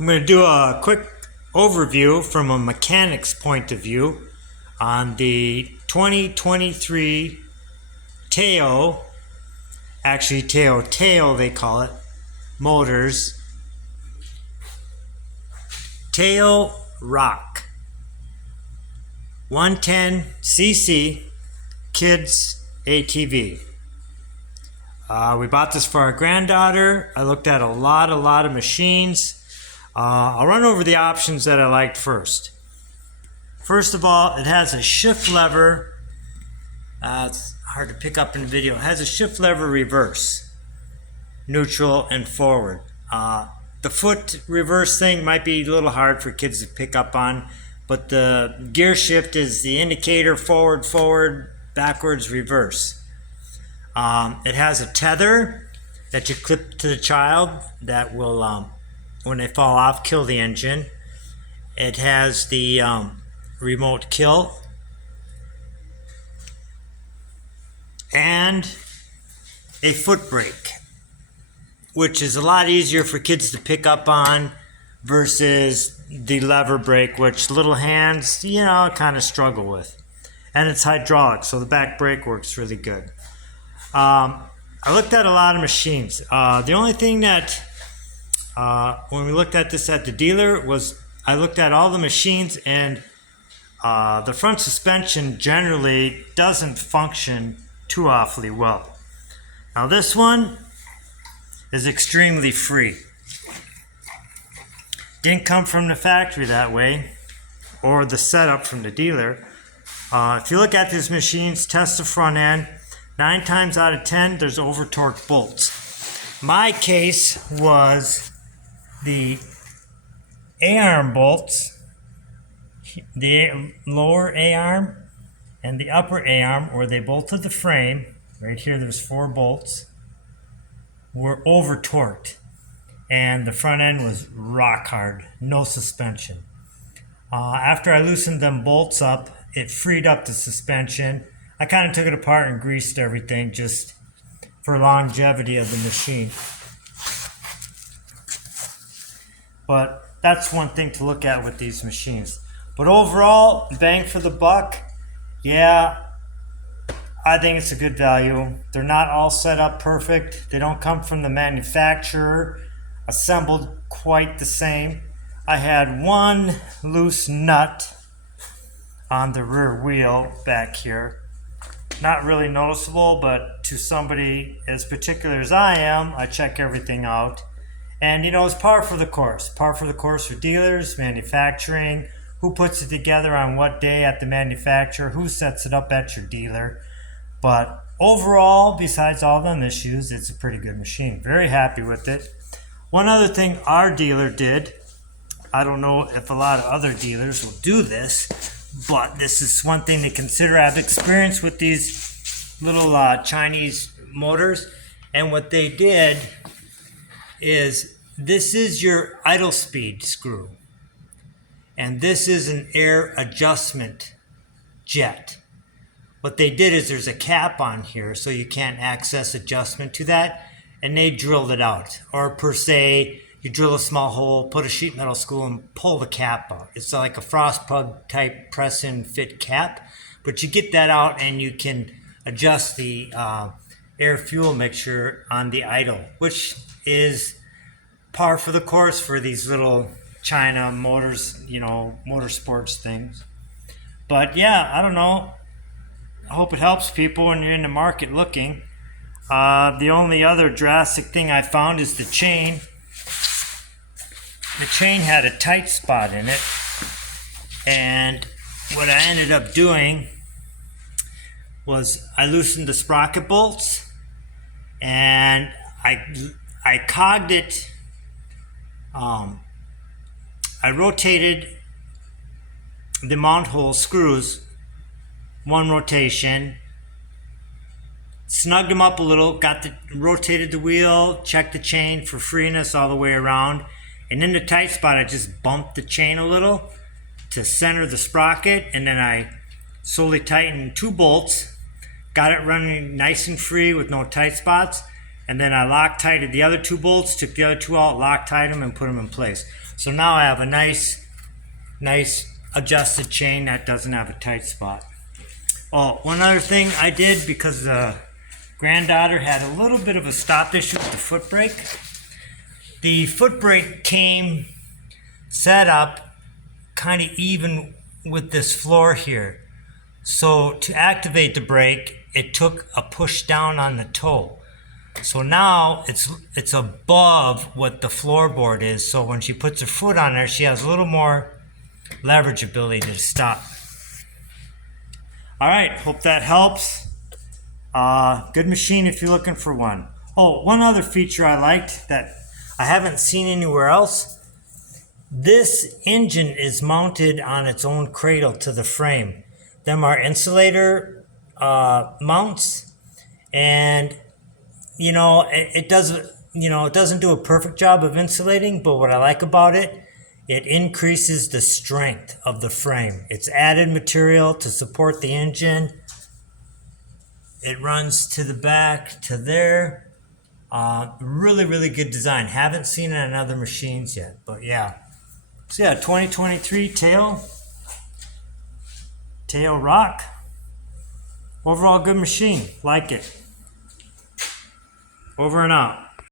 I'm going to do a quick overview from a mechanic's point of view on the 2023 Tao, actually Tao Tao they call it, motors, Tao Rock 110cc kids ATV. We bought this for our granddaughter. I looked at a lot of machines. I'll run over the options that I liked first. First of all, it has a shift lever. It's hard to pick up in the video. It has a shift lever reverse, neutral, and forward. The foot reverse thing might be a little hard for kids to pick up on, but the gear shift is the indicator: forward, forward, backwards, reverse. It has a tether that you clip to the child that will, when they fall off, kill the engine. It has the remote kill and a foot brake, which is a lot easier for kids to pick up on versus the lever brake, which little hands, kind of struggle with. And it's hydraulic, so the back brake works really good. I looked at a lot of machines. The only thing that, when we looked at this at the dealer, was I looked at all the machines, and the front suspension generally doesn't function too awfully well. Now this one is extremely free. Didn't come from the factory that way, or the setup from the dealer. If you look at these machines, test the front end, 9 times out of 10, there's over-torqued bolts. My case was the A-arm bolts, the lower A-arm and the upper A-arm, where they bolted the frame. Right here, there's 4 bolts, were over-torqued. And the front end was rock hard, no suspension. After I loosened them bolts up, it freed up the suspension. I kind of took it apart and greased everything just for longevity of the machine. But that's one thing to look at with these machines. But overall, bang for the buck, yeah, I think it's a good value. They're not all set up perfect. They don't come from the manufacturer assembled quite the same. I had one loose nut on the rear wheel back here. Not really noticeable, but to somebody as particular as I am, I check everything out. And it's par for the course. Par for the course for dealers, manufacturing, who puts it together on what day at the manufacturer, who sets it up at your dealer. But overall, besides all them issues, it's a pretty good machine. Very happy with it. One other thing our dealer did, I don't know if a lot of other dealers will do this, but this is one thing to consider. I have experience with these little Chinese motors, and what they did is, this is your idle speed screw, and this is an air adjustment jet. What they did is, there's a cap on here so you can't access adjustment to that, and they drilled it out. Or per se, you drill a small hole, put a sheet metal screw, and pull the cap out. It's like a frost plug type press and fit cap, but you get that out and you can adjust the air fuel mixture on the idle, which is par for the course for these little China motors, motorsports things. But yeah, I don't know. I hope it helps people when you're in the market looking. The only other drastic thing I found is the chain. The chain had a tight spot in it, and what I ended up doing was I loosened the sprocket bolts, and I cogged it. I rotated the mount hole screws one rotation, snugged them up a little, rotated the wheel, checked the chain for freeness all the way around. And in the tight spot, I just bumped the chain a little to center the sprocket, and then I slowly tightened 2 bolts, got it running nice and free with no tight spots, and then I Loctited the other 2 bolts, took the other 2 out, Loctited them, and put them in place. So now I have a nice adjusted chain that doesn't have a tight spot. Oh, one other thing I did, because the granddaughter had a little bit of a stop issue with the foot brake. The foot brake came set up kind of even with this floor here. So to activate the brake, it took a push down on the toe. So now it's above what the floorboard is. So when she puts her foot on there, she has a little more leverage ability to stop. All right, hope that helps. Good machine if you're looking for one. Oh, one other feature I liked that I haven't seen anywhere else. This engine is mounted on its own cradle to the frame. Them are insulator mounts, and it doesn't do a perfect job of insulating, but what I like about it, it increases the strength of the frame. It's added material to support the engine. It runs to the back to there. Really, really good design. Haven't seen it on other machines yet, but yeah. So yeah, 2023 Tao Rock. Overall good machine. Like it. Over and out.